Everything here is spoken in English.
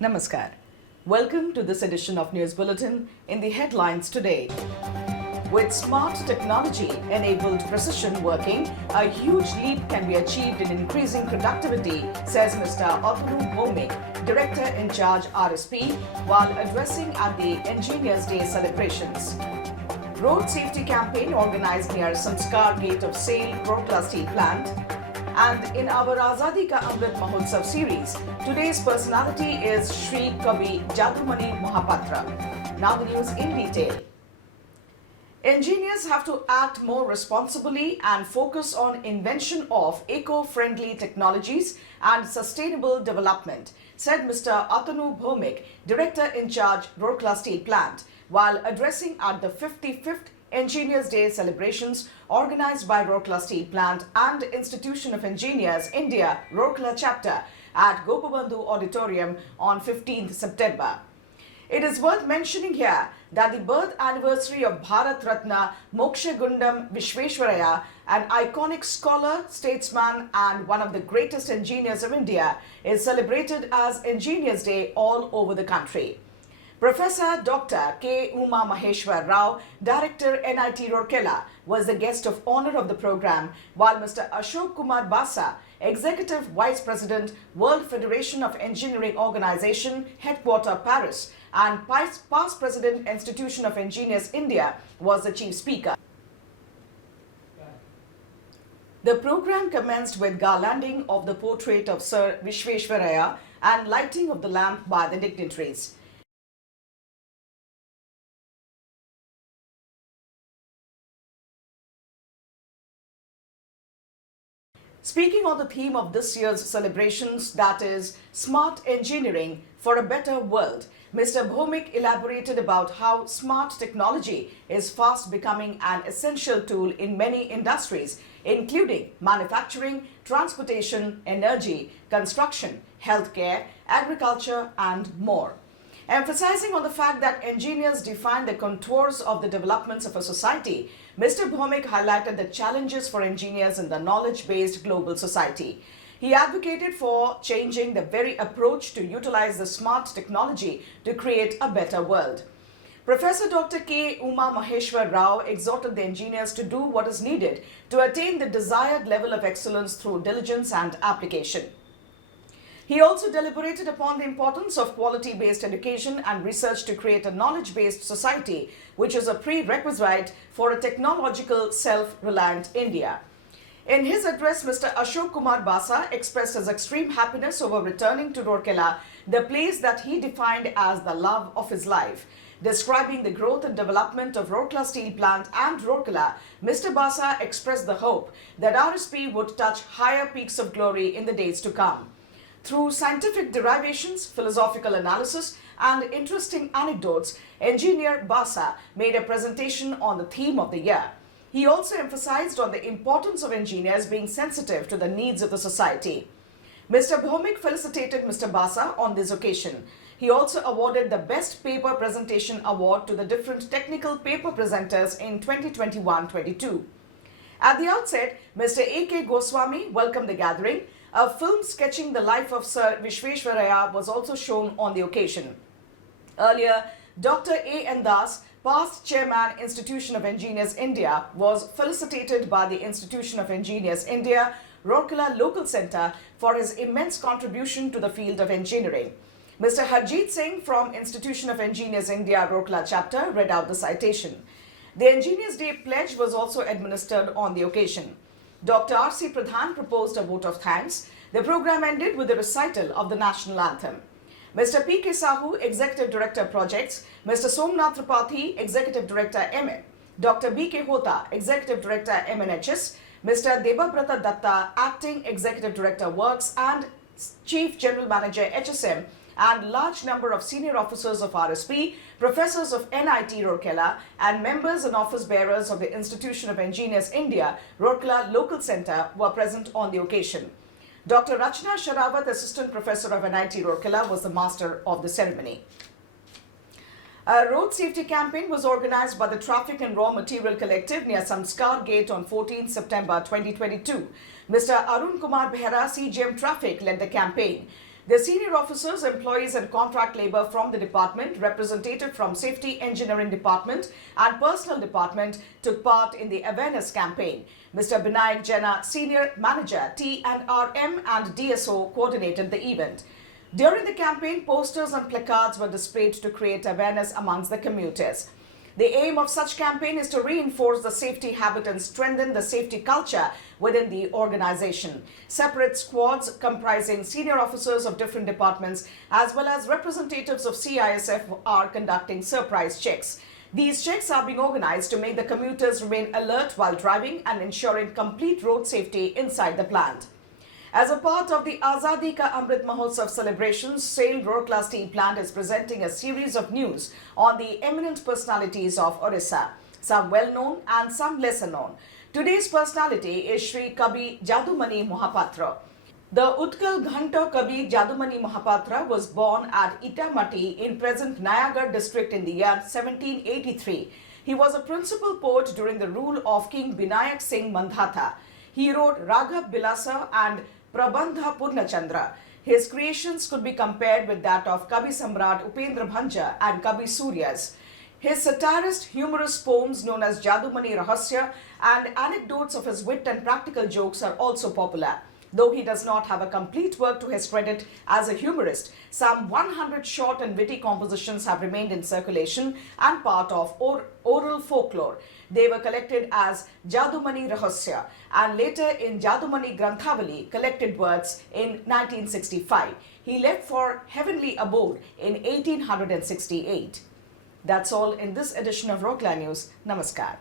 Namaskar. Welcome to this edition of News Bulletin. In the headlines today, with smart technology-enabled precision working, a huge leap can be achieved in increasing productivity, says Mr. Atanu Bhomik, Director in Charge RSP, while addressing at the Engineers Day celebrations. Road safety campaign organized near Sanskar Gate of Sale, Rourkela Steel Plant. And in our Azadi Ka Amrit Mahotsav series, today's personality is Shri Kavi Jadumani Mahapatra. Now the news in detail. Engineers have to act more responsibly and focus on invention of eco-friendly technologies and sustainable development, said Mr. Atanu Bhomik, Director in Charge, Rourkela Steel Plant, while addressing at the 55th Engineers Day celebrations organized by Rourkela Steel Plant and Institution of Engineers India Rourkela chapter at Gopabandhu Auditorium on 15th September. It is worth mentioning here that the birth anniversary of Bharat Ratna Moksha Gundam Vishveshwaraya, an iconic scholar, statesman and one of the greatest engineers of India, is celebrated as Engineers Day all over the country. Professor Dr. K. Uma Maheshwar Rao, Director NIT Rourkela, was the guest of honor of the program, while Mr. Ashok Kumar Basa, Executive Vice President, World Federation of Engineering Organization, Headquarter Paris, and Past President, Institution of Engineers India, was the chief speaker. The program commenced with garlanding of the portrait of Sir Vishveshwaraya and lighting of the lamp by the dignitaries. Speaking on the theme of this year's celebrations, that is Smart Engineering for a Better World, Mr. Bhomik elaborated about how smart technology is fast becoming an essential tool in many industries, including manufacturing, transportation, energy, construction, healthcare, agriculture, and more. Emphasizing on the fact that engineers define the contours of the developments of a society, Mr. Bhomik highlighted the challenges for engineers in the knowledge-based global society. He advocated for changing the very approach to utilize the smart technology to create a better world. Professor Dr. K. Uma Maheshwar Rao exhorted the engineers to do what is needed to attain the desired level of excellence through diligence and application. He also deliberated upon the importance of quality-based education and research to create a knowledge-based society, which is a prerequisite for a technological, self-reliant India. In his address, Mr. Ashok Kumar Basa expressed his extreme happiness over returning to Rourkela, the place that he defined as the love of his life. Describing the growth and development of Rourkela Steel Plant and Rourkela, Mr. Basa expressed the hope that RSP would touch higher peaks of glory in the days to come. Through scientific derivations, philosophical analysis, and interesting anecdotes, Engineer Basa made a presentation on the theme of the year. He also emphasized on the importance of engineers being sensitive to the needs of the society. Mr. Bhomik felicitated Mr. Basa on this occasion. He also awarded the Best Paper Presentation Award to the different technical paper presenters in 2021-22. At the outset, Mr. A.K. Goswami welcomed the gathering. A film sketching the life of Sir Vishveshwaraya was also shown on the occasion. Earlier, Dr. A.N. Das, past Chairman, Institution of Engineers India, was felicitated by the Institution of Engineers India, Rourkela Local Centre, for his immense contribution to the field of engineering. Mr. Harjeet Singh from Institution of Engineers India, Rourkela chapter, read out the citation. The Engineers Day pledge was also administered on the occasion. Dr. R.C. Pradhan proposed a vote of thanks. The program ended with the recital of the national anthem. Mr. P.K. Sahu, Executive Director Projects, Mr. Somnath Tripathi, Executive Director MN, Dr. B.K. Hota, Executive Director MNHS, Mr. Debabrata Datta, Acting Executive Director Works and Chief General Manager HSM, and large number of senior officers of RSP, professors of NIT Rourkela, and members and office bearers of the Institution of Engineers India, Rourkela Local Centre, were present on the occasion. Dr. Rachna Sharawat, Assistant Professor of NIT Rourkela, was the master of the ceremony. A road safety campaign was organized by the Traffic and Raw Material Collective near Sanskar Gate on 14 September 2022. Mr. Arun Kumar Behera, CGM Traffic, led the campaign. The senior officers, employees and contract labor from the department, representative from Safety Engineering Department and Personnel Department took part in the awareness campaign. Mr. Binayak Jena, Senior Manager, T&RM and DSO, coordinated the event. During the campaign, posters and placards were displayed to create awareness amongst the commuters. The aim of such campaign is to reinforce the safety habit and strengthen the safety culture within the organization. Separate squads comprising senior officers of different departments as well as representatives of CISF are conducting surprise checks. These checks are being organized to make the commuters remain alert while driving and ensuring complete road safety inside the plant. As a part of the Azadi Ka Amrit Mahotsav celebrations, SAIL Rourkela Steel Plant is presenting a series of news on the eminent personalities of Orissa, some well-known and some lesser-known. Today's personality is Shri Kabi Jadumani Mohapatra. The Utkal Ghanto Kabi Jadumani Mohapatra was born at Itamati in present Nayagarh district in the year 1783. He was a principal poet during the rule of King Binayak Singh Mandhata. He wrote Raghav Bilasa and Prabandha Purnachandra. His creations could be compared with that of Kabi Samrat Upendra Bhanja and Kabi Surya's. His satirist, humorous poems known as Jadumani Rahasya and anecdotes of his wit and practical jokes are also popular. Though he does not have a complete work to his credit as a humorist, some 100 short and witty compositions have remained in circulation and part of oral folklore. They were collected as Jadumani Rahasya and later in Jadumani Granthavali, collected words in 1965. He left for heavenly abode in 1868. That's all in this edition of Rourkela News. Namaskar.